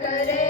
करे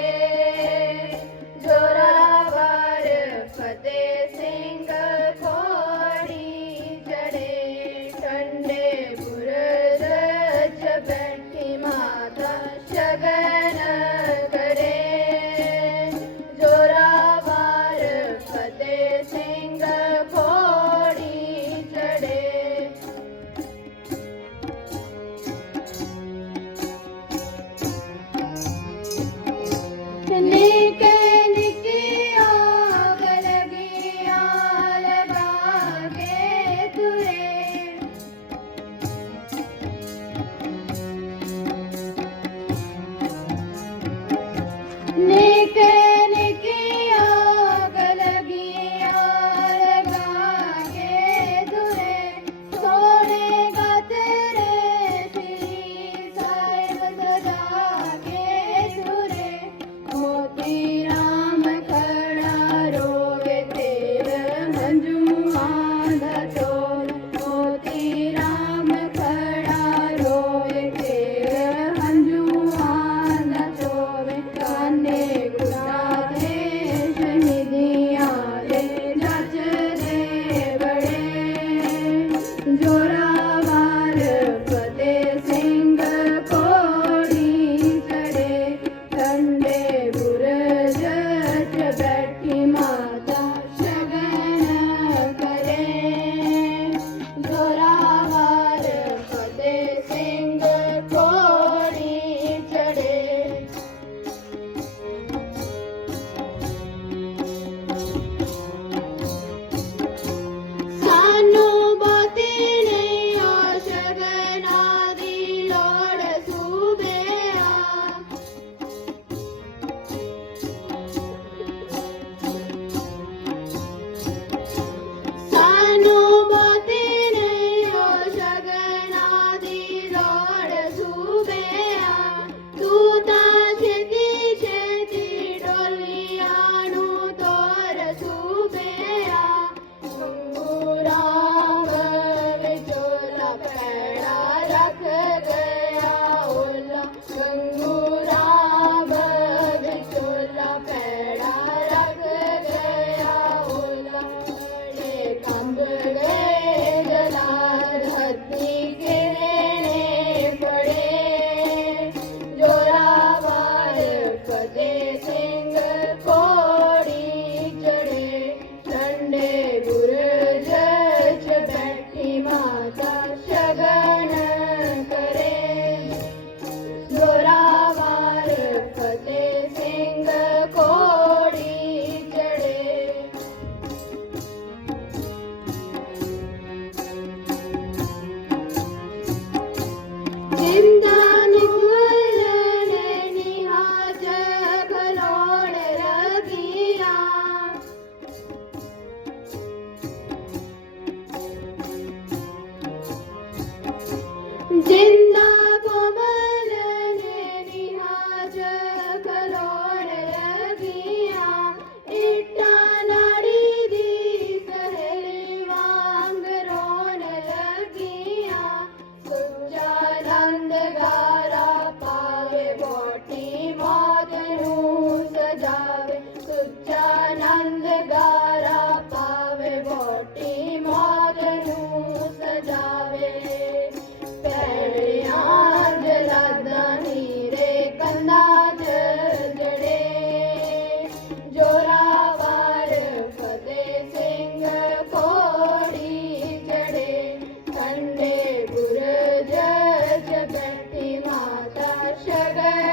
Salut. ವರ್ಷಗಳ